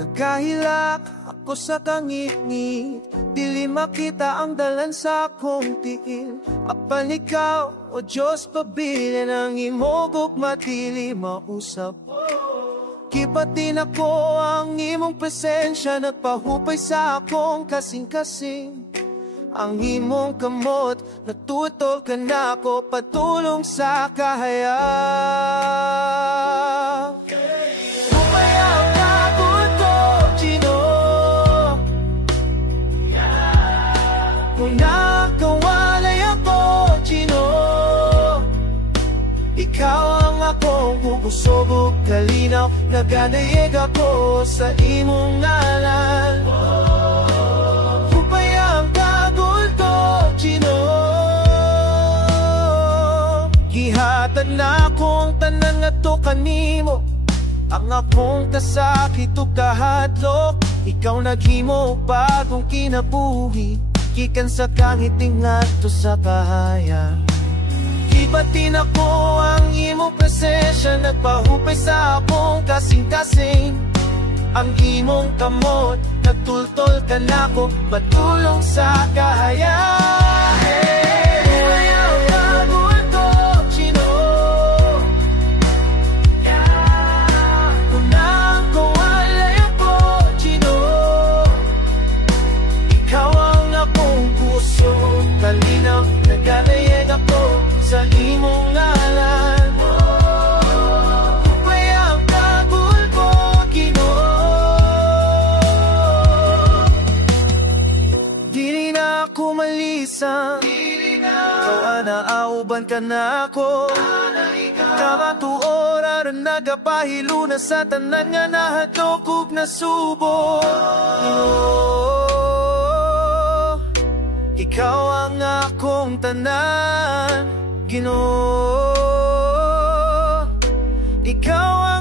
Nagkahilak ako sa kangit-ngit, dili makita ang dalan sa akong tiil. Apan ikaw, o Diyos, pabilin ang imong matili mausap. Kibatin ako ang imong presensya, nagpahupay sa akong kasing-kasing. Ang imong kamot, natutol ka na ako, patulong sa kahayag. Humayaw ka ko, Ginoo. Kung nakawalay ako, Ginoo, ikaw ang akong bubusog kalinaw. Naganayeg ako sa imong ngalan. Humayang kagul ko, Ginoo. Gihatag na akong tanan nga to kanimo, ang akong kasakit o kahadlok. Ikaw naghimo bagong kinabuhi, gikan sa kangiting ngadto sa kahayag. Ibatin ako ang imong presensya, nagpahupay sa akong kasing-kasing. Ang imong kamot, nagtultol ka na ko, matulong sa kahayag. Humayaw ka ko, Ginoo. Kung nakawalay ako, Ginoo, ikaw ang akong puso, kalinaw, naganayeg ako sa imong ngalan. Humayang kagul ko, Ginoo. Dili na ako malisan, naauban ka na ako. Kamatuor aron nagapahilo na sa tanan nga nahadlok ug nasubok. Ikaw ang akong tanan, Ginoo. Ikaw